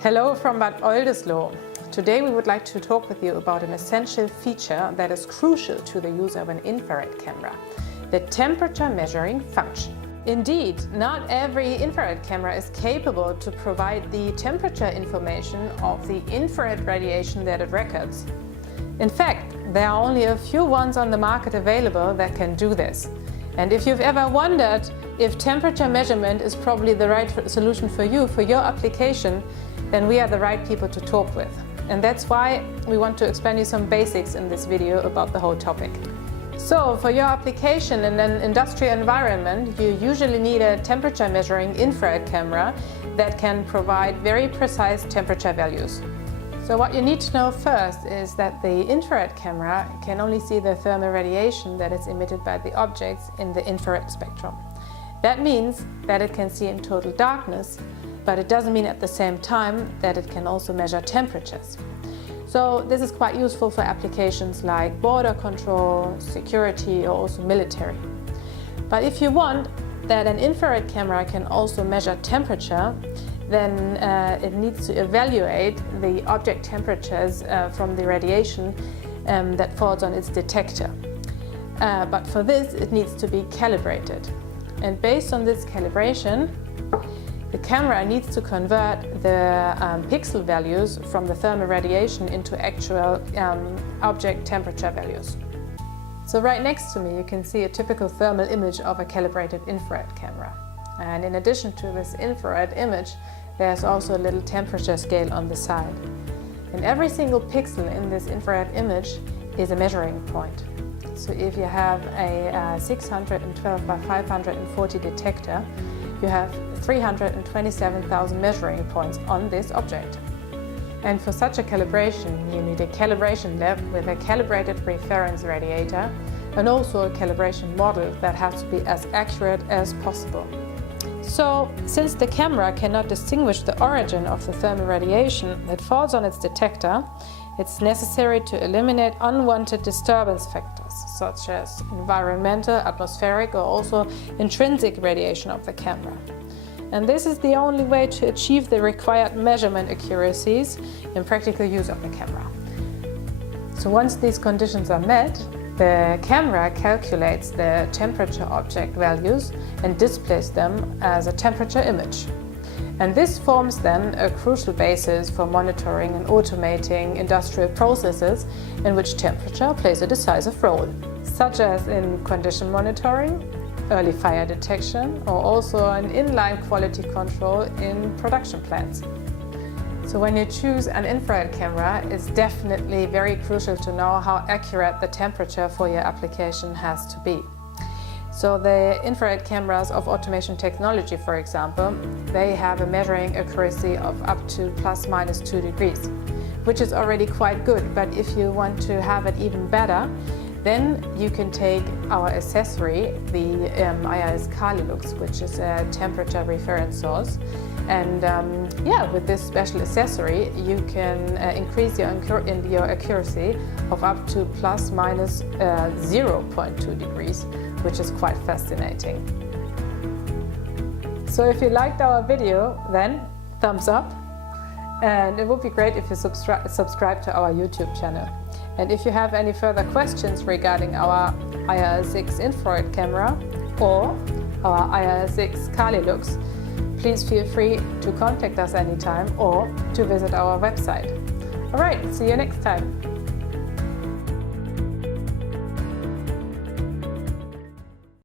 Hello from Bad Oldesloe. Today we would like to talk with you about an essential feature that is crucial to the use of an infrared camera, the temperature measuring function. Indeed, not every infrared camera is capable to provide the temperature information of the infrared radiation that it records. In fact, there are only a few ones on the market available that can do this. And if you've ever wondered if temperature measurement is probably the right solution for you, for your application, then we are the right people to talk with. And that's why we want to explain you some basics in this video about the whole topic. So, for your application in an industrial environment, you usually need a temperature measuring infrared camera that can provide very precise temperature values. So what you need to know first is that the infrared camera can only see the thermal radiation that is emitted by the objects in the infrared spectrum. That means that it can see in total darkness, but it doesn't mean at the same time that it can also measure temperatures. So this is quite useful for applications like border control, security, or also military. But if you want that an infrared camera can also measure temperature, then it needs to evaluate the object temperatures from the radiation that falls on its detector. But for this, it needs to be calibrated. And based on this calibration, the camera needs to convert the pixel values from the thermal radiation into actual object temperature values. So right next to me you can see a typical thermal image of a calibrated infrared camera. And in addition to this infrared image, there's also a little temperature scale on the side. And every single pixel in this infrared image is a measuring point. So if you have a 612 by 540 detector, you have 327,000 measuring points on this object. And for such a calibration, you need a calibration lab with a calibrated reference radiator and also a calibration model that has to be as accurate as possible. So, since the camera cannot distinguish the origin of the thermal radiation that falls on its detector, it's necessary to eliminate unwanted disturbance factors, such as environmental, atmospheric, or also intrinsic radiation of the camera. And this is the only way to achieve the required measurement accuracies in practical use of the camera. So once these conditions are met, the camera calculates the temperature object values and displays them as a temperature image. And this forms then a crucial basis for monitoring and automating industrial processes in which temperature plays a decisive role, such as in condition monitoring, early fire detection, or also an inline quality control in production plants. So when you choose an infrared camera, it's definitely very crucial to know how accurate the temperature for your application has to be. So the infrared cameras of Automation Technology, for example, they have a measuring accuracy of up to ±2 degrees, which is already quite good. But if you want to have it even better, then you can take our accessory, the IRS Carlilux, which is a temperature reference source. And with this special accessory, you can increase your accuracy of up to ±0.2 degrees, which is quite fascinating. So if you liked our video, then thumbs up. And it would be great if you subscribe to our YouTube channel. And if you have any further questions regarding our IR6 infrared camera or our IR6 Carlilux, please feel free to contact us anytime or to visit our website. Alright, see you next time.